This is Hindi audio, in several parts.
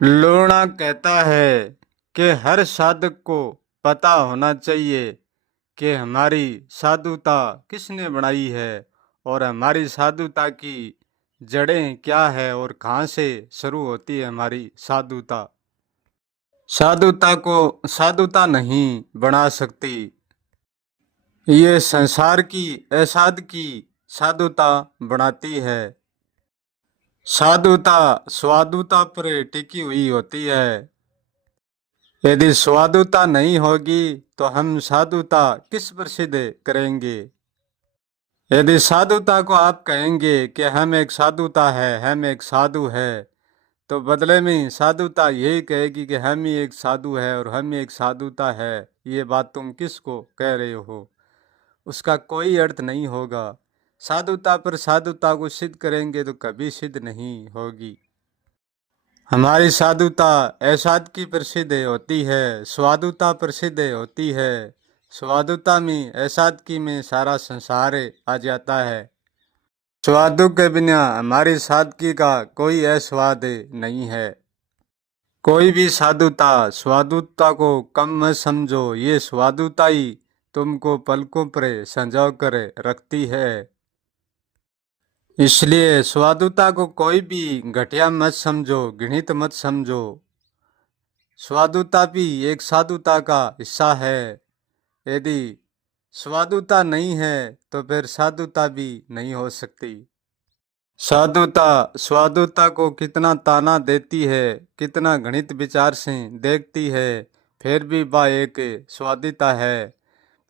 लूणा कहता है कि हर साधक को पता होना चाहिए कि हमारी साधुता किसने बनाई है और हमारी साधुता की जड़ें क्या है और कहाँ से शुरू होती है हमारी साधुता। साधुता को साधुता नहीं बना सकती, ये संसार की असाध की साधुता बनाती है। साधुता स्वादुता पर टिकी हुई होती है। यदि स्वादुता नहीं होगी तो हम साधुता किस पर सिद्ध करेंगे। यदि साधुता को आप कहेंगे कि हम एक साधुता है, हम एक साधु है, तो बदले में साधुता यही कहेगी कि हम ही एक साधु है और हम ही एक साधुता है। ये बात तुम किसको कह रहे हो, उसका कोई अर्थ नहीं होगा। साधुता पर साधुता को सिद्ध करेंगे तो कभी सिद्ध नहीं होगी। हमारी साधुता ऐसाद की प्रसिद्ध होती है, स्वादुता प्रसिद्ध होती है। स्वादुता में ऐसाद की में सारा संसार आ जाता है। स्वादु के बिना हमारी सादगी का कोई स्वाद नहीं है। कोई भी साधुता स्वादुता को कम मत समझो, ये स्वादुता ही तुमको पलकों पर संजो कर रखती है। इसलिए स्वादुता को कोई भी घटिया मत समझो, घृणित मत समझो। स्वादुता भी एक साधुता का हिस्सा है। यदि स्वादुता नहीं है तो फिर साधुता भी नहीं हो सकती। साधुता स्वादुता को कितना ताना देती है, कितना घृणित विचार से देखती है, फिर भी वह एक स्वादिता है,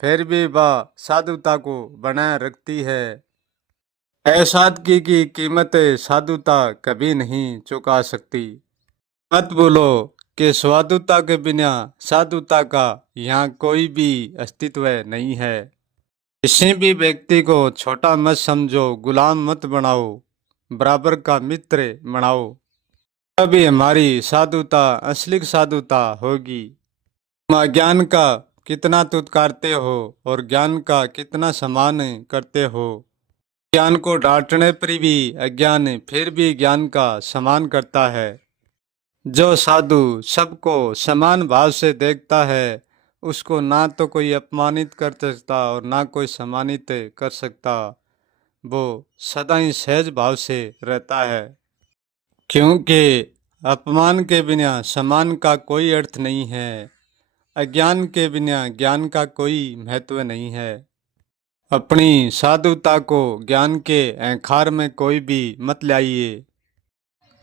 फिर भी वह साधुता को बनाए रखती है। असादगी की कीमत साधुता कभी नहीं चुका सकती। मत बोलो कि स्वादुता के बिना साधुता का यहाँ कोई भी अस्तित्व नहीं है। किसी भी व्यक्ति को छोटा मत समझो, गुलाम मत बनाओ, बराबर का मित्र बनाओ, तभी हमारी साधुता असली साधुता होगी। तुम अज्ञान का कितना तुतकारते हो और ज्ञान का कितना सम्मान करते हो। ज्ञान को डांटने पर भी अज्ञान फिर भी ज्ञान का सम्मान करता है। जो साधु सबको समान भाव से देखता है, उसको ना तो कोई अपमानित कर सकता और ना कोई सम्मानित कर सकता। वो सदा ही सहज भाव से रहता है, क्योंकि अपमान के बिना सम्मान का कोई अर्थ नहीं है। अज्ञान के बिना ज्ञान का कोई महत्व नहीं है। अपनी साधुता को ज्ञान के अहंकार में कोई भी मत लाइए।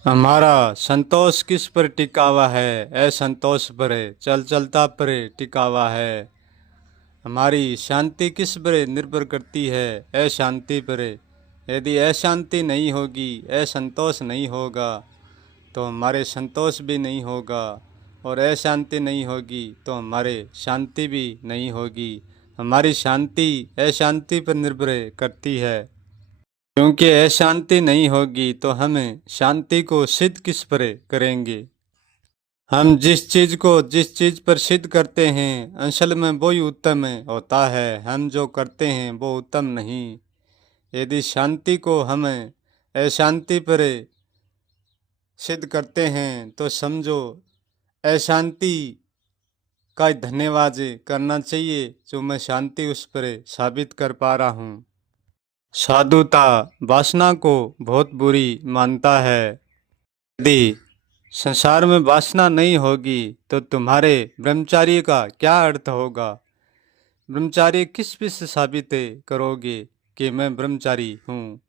हमारा संतोष किस पर टिका हुआ है? असंतोष पर, चलता पर टिका हुआ है। हमारी शांति किस पर निर्भर करती है? अशांति पर। यदि अशांति नहीं होगी, असंतोष नहीं होगा, तो हमारे संतोष भी नहीं होगा, और अशांति नहीं होगी तो हमारे शांति भी नहीं होगी। हमारी शांति अशांति पर निर्भर करती है, क्योंकि अशांति नहीं होगी तो हमें शांति को सिद्ध किस पर करेंगे। हम जिस चीज पर सिद्ध करते हैं, असल में वही उत्तम होता है। हम जो करते हैं वो उत्तम नहीं। यदि शांति को हमें अशांति पर सिद्ध करते हैं तो समझो अशांति का धन्यवाद करना चाहिए जो मैं शांति उस पर साबित कर पा रहा हूँ। साधुता वासना को बहुत बुरी मानता है। यदि संसार में वासना नहीं होगी तो तुम्हारे ब्रह्मचार्य का क्या अर्थ होगा? ब्रह्मचार्य किस पे से साबित करोगे कि मैं ब्रह्मचारी हूँ?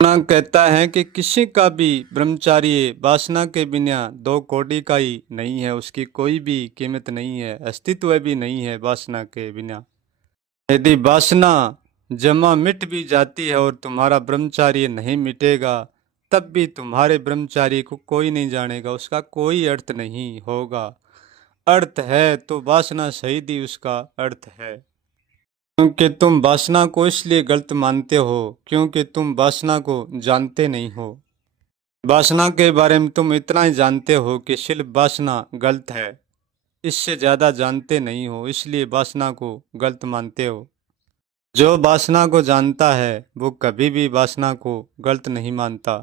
कहता है कि किसी का भी ब्रह्मचार्य वासना के बिना दो कौड़ी का ही नहीं है, उसकी कोई भी कीमत नहीं है, अस्तित्व भी नहीं है वासना के बिना। यदि वासना जमा मिट भी जाती है और तुम्हारा ब्रह्मचार्य नहीं मिटेगा, तब भी तुम्हारे ब्रह्मचार्य को कोई नहीं जानेगा, उसका कोई अर्थ नहीं होगा। अर्थ है तो वासना शहीद ही उसका अर्थ है। क्योंकि तुम वासना को इसलिए गलत मानते हो क्योंकि तुम वासना को जानते नहीं हो। वासना के बारे में तुम इतना ही जानते हो कि सिर्फ वासना गलत है, इससे ज़्यादा जानते नहीं हो, इसलिए वासना को गलत मानते हो। जो वासना को जानता है वो कभी भी वासना को गलत नहीं मानता,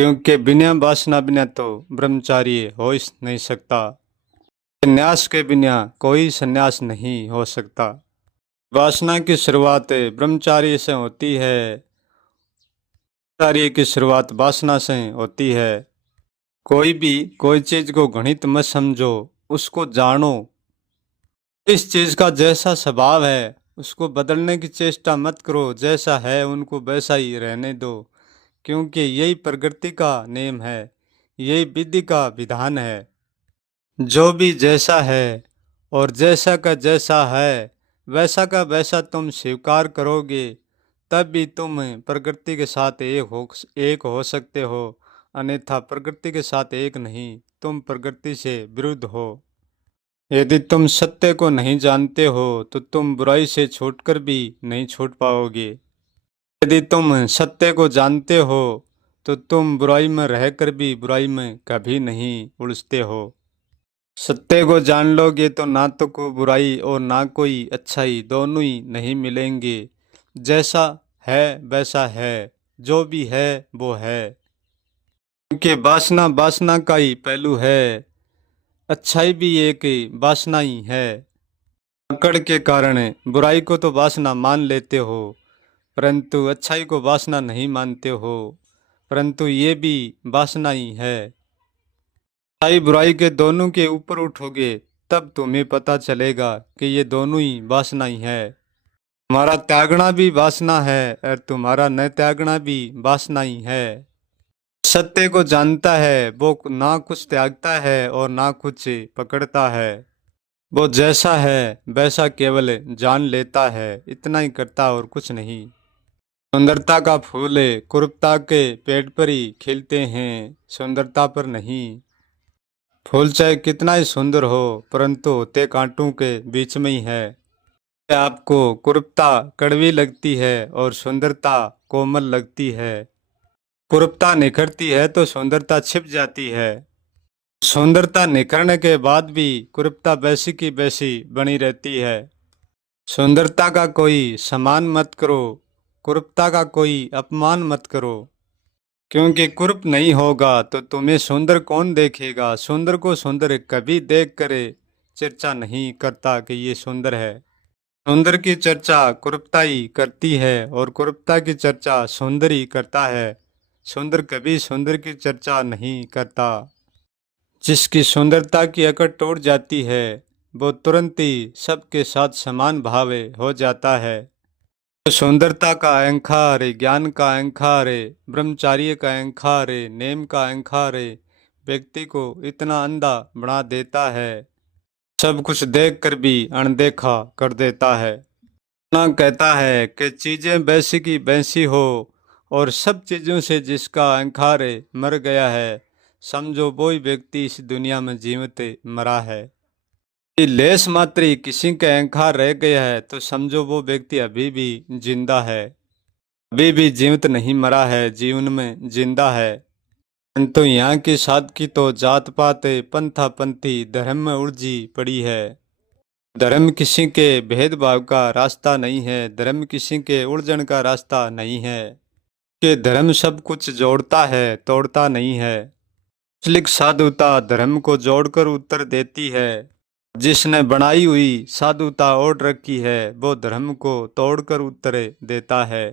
क्योंकि बिना वासना बिना तो ब्रह्मचार्य हो ही नहीं सकता। संन्यास के बिना कोई संन्यास नहीं हो सकता। वासना की शुरुआत ब्रह्मचार्य से होती है, ब्रह्मचार्य की शुरुआत वासना से होती है। कोई चीज को घृणित मत समझो, उसको जानो। इस चीज का जैसा स्वभाव है उसको बदलने की चेष्टा मत करो, जैसा है उनको वैसा ही रहने दो, क्योंकि यही प्रकृति का नियम है, यही विधि का विधान है। जो भी जैसा है और जैसा का जैसा है वैसा का वैसा तुम स्वीकार करोगे, तब भी तुम प्रकृति के साथ एक हो सकते हो। अन्यथा प्रकृति के साथ एक नहीं, तुम प्रकृति से विरुद्ध हो। यदि तुम सत्य को नहीं जानते हो तो तुम बुराई से छूटकर भी नहीं छूट पाओगे। यदि तुम सत्य को जानते हो तो तुम बुराई में रहकर भी बुराई में कभी नहीं उलझते हो। सत्य को जान लोगे तो ना तो कोई बुराई और ना कोई अच्छाई, दोनों ही नहीं मिलेंगे। जैसा है वैसा है, जो भी है वो है। क्योंकि वासना वासना का ही पहलू है, अच्छाई भी एक वासना ही है। अकड़ के कारण बुराई को तो वासना मान लेते हो, परंतु अच्छाई को वासना नहीं मानते हो, परंतु ये भी वासना ही है। अच्छाई बुराई के दोनों के ऊपर उठोगे तब तुम्हें पता चलेगा कि ये दोनों ही वासना ही है। तुम्हारा त्यागना भी वासना है और तुम्हारा न त्यागना भी वासना ही है। सत्य को जानता है वो ना कुछ त्यागता है और ना कुछ पकड़ता है। वो जैसा है वैसा केवल जान लेता है, इतना ही करता और कुछ नहीं। सुंदरता का फूल कुरूपता के पेड़ पर ही खिलते हैं, सुंदरता पर नहीं। फूल चाहे कितना ही सुंदर हो परंतु होते कांटों के बीच में ही है। आपको कुरूपता कड़वी लगती है और सुंदरता कोमल लगती है। कुरूपता निखरती है तो सुंदरता छिप जाती है। सुंदरता निखरने के बाद भी कुरूपता वैसी की वैसी बनी रहती है। सुंदरता का कोई सम्मान मत करो, कुरूपता का कोई अपमान मत करो। क्योंकि कुरूप नहीं होगा तो तुम्हें सुंदर कौन देखेगा। सुंदर को सुंदर कभी देख करे चर्चा नहीं करता कि ये सुंदर है। सुंदर की चर्चा कुरूपता ही करती है और कुरूपता की चर्चा सुंदर ही करता है। सुंदर कभी सुंदर की चर्चा नहीं करता। जिसकी सुंदरता की अकड़ टूट जाती है वो तुरंत ही सबके साथ समान भावे हो जाता है। तो सुंदरता का अहंकार, ज्ञान का अहंकार, ब्रह्मचार्य का अहंकार, नेम का अहंकार व्यक्ति को इतना अंधा बना देता है, सब कुछ देख कर भी अनदेखा कर देता है। ना कहता है कि चीजें वैसी की वैसी हो और सब चीजों से जिसका अहंकार मर गया है, समझो वही व्यक्ति इस दुनिया में जीवित मरा है। यदि लेस मात्र ही किसी का अहंकार रह गया है तो समझो वो व्यक्ति अभी भी जिंदा है, अभी भी जीवित नहीं मरा है, जीवन में जिंदा है। परंतु यहाँ की सादगी तो जात पात पंथा पंथी धर्म में उलझी पड़ी है। धर्म किसी के भेदभाव का रास्ता नहीं है, धर्म किसी के उलझन का रास्ता नहीं है। कि धर्म सब कुछ जोड़ता है, तोड़ता नहीं है। इसलिए साधुता धर्म को जोड़कर उत्तर देती है। जिसने बनाई हुई साधुता ओढ़ रखी है वो धर्म को तोड़कर उत्तर देता है।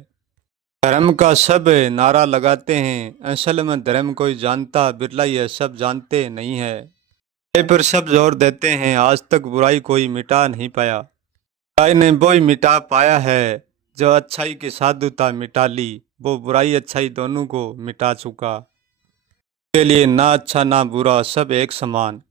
धर्म का सब नारा लगाते हैं, असल में धर्म कोई जानता बिरला ही है, सब जानते नहीं है। बुराई पर सब जोर देते हैं, आज तक बुराई कोई मिटा नहीं पाया। बुराई ने वो ही मिटा पाया है जो अच्छाई की साधुता मिटा ली, वो बुराई अच्छाई दोनों को मिटा चुका। के लिए ना अच्छा ना बुरा सब एक समान।